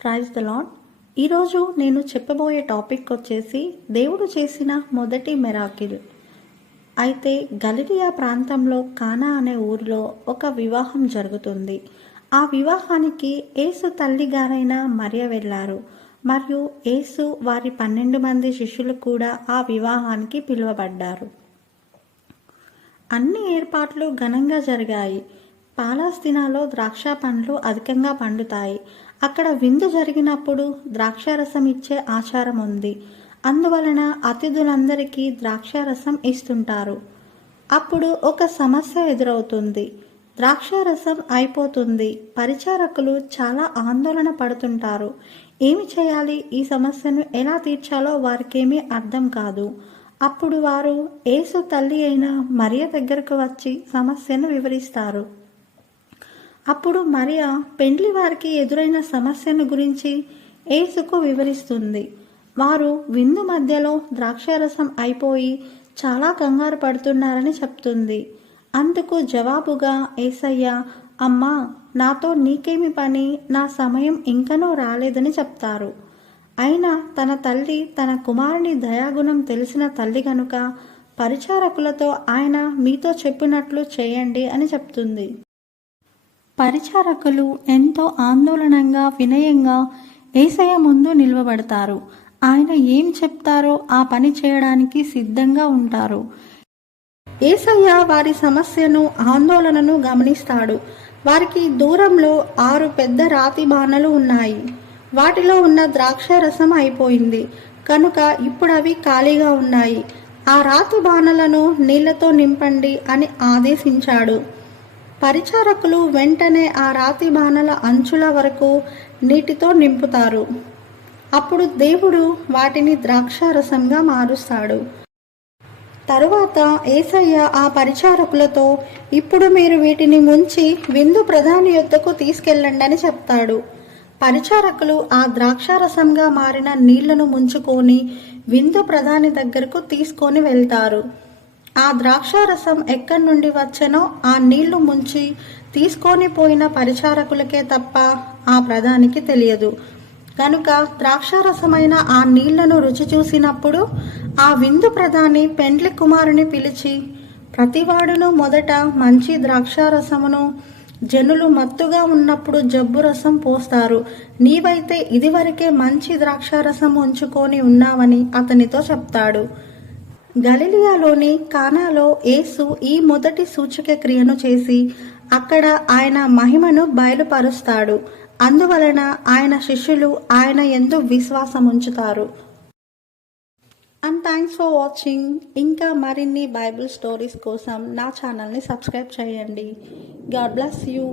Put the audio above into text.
Praise the lord ఈరోజు నేను చెప్పబోయే టాపిక్ వచ్చేసి దేవుడు చేసిన మొదటి మెరాకిల్. అయితే గలిరియా ప్రాంతంలో కానా అనే ఊరిలో ఒక వివాహం జరుగుతుంది. ఆ వివాహానికి యేసు తల్లిగారైన మరియ వెళ్ళారు. మరియు ఏసు వారి పన్నెండు మంది శిష్యులు కూడా ఆ వివాహానికి పిలువబడ్డారు. అన్ని ఏర్పాట్లు ఘనంగా జరిగాయి. పాలాస్తీనాలో ద్రాక్ష పండ్లు అధికంగా పండుతాయి. అక్కడ విందు జరిగినప్పుడు ద్రాక్షారసం ఇచ్చే ఆచారం ఉంది. అందువలన అతిథులందరికీ ద్రాక్షారసం ఇస్తుంటారు. అప్పుడు ఒక సమస్య ఎదురవుతుంది. ద్రాక్షారసం అయిపోతుంది. పరిచారకులు చాలా ఆందోళన పడుతుంటారు. ఏమి చేయాలి? ఈ సమస్యను ఎలా తీర్చాలో వారికేమీ అర్థం కాదు. అప్పుడు వారు ఏసు తల్లి అయిన మరియ దగ్గరకు వచ్చి సమస్యను వివరిస్తారు. అప్పుడు మరియా పెండ్లి వారికి ఎదురైన సమస్యను గురించి ఏసుకు వివరిస్తుంది. వారు విందు మధ్యలో ద్రాక్షారసం అయిపోయి చాలా కంగారు పడుతున్నారని చెప్తుంది. అందుకు జవాబుగా ఏసయ్య అమ్మా నాతో నీకేమి పని? నా సమయం ఇంకనూ రాలేదని చెప్తారు. అయినా తన తల్లి తన కుమారుని దయాగుణం తెలిసిన తల్లి గనుక పరిచారకులతో ఆయన మీతో చెప్పినట్లు చేయండి అని చెప్తుంది. పరిచారకులు ఎంతో ఆందోళనంగా వినయంగా ఏసయ్య ముందు నిలవబడతారు. ఆయన ఏం చెప్తారో ఆ పని చేయడానికి సిద్ధంగా ఉంటారు. ఏసయ్య వారి సమస్యను ఆందోళనను గమనిస్తాడు. వారికి దూరంలో ఆరు పెద్ద రాతి బాణలు ఉన్నాయి. వాటిలో ఉన్న ద్రాక్ష రసం అయిపోయింది. కనుక ఇప్పుడు అవి ఖాళీగా ఉన్నాయి. ఆ రాతి బాణలను నీళ్ళతో నింపండి అని ఆదేశించాడు. పరిచారకులు వెంటనే ఆ రాతి బాణల అంచుల వరకు నీటితో నింపుతారు. అప్పుడు దేవుడు వాటిని ద్రాక్షారసంగా మారుస్తాడు. తరువాత ఏసయ్య ఆ పరిచారకులతో ఇప్పుడు మీరు వీటిని ముంచి విందు ప్రధాని యొద్దకు తీసుకెళ్ళండి అని చెప్తాడు. పరిచారకులు ఆ ద్రాక్షారసంగా మారిన నీళ్ళను ముంచుకొని విందు ప్రధాని దగ్గరకు తీసుకొని వెళ్తారు. ఆ ద్రాక్షారసం ఎక్కడి నుండి వచ్చెనో ఆ నీళ్ళు ముంచి తీసుకొని పోయిన పరిచారకులకే తప్ప ఆ ప్రధానికి తెలియదు. కనుక ద్రాక్షారసమైన ఆ నీళ్ళను రుచి చూసినప్పుడు ఆ విందు ప్రధాని పెండ్లి కుమారుని పిలిచి ప్రతివాడును మొదట మంచి ద్రాక్షారసమును జనులు మత్తుగా ఉన్నప్పుడు జబ్బు రసం పోస్తారు. నీవైతే ఇదివరకే మంచి ద్రాక్షారసం ఉంచుకొని ఉన్నావని అతనితో చెప్తాడు. గలిలియాలోని కానాలో యేసు ఈ మొదటి సూచక క్రియను చేసి అక్కడ ఆయన మహిమను బయలుపరుస్తాడు. అందువలన ఆయన శిష్యులు ఆయన ఎందు విశ్వాసం ఉంచుతారు. అండ్ థ్యాంక్స్ ఫర్ వాచింగ్ ఇంకా మరిన్ని బైబిల్ స్టోరీస్ కోసం నా ఛానల్ని సబ్స్క్రైబ్ చేయండి. God bless you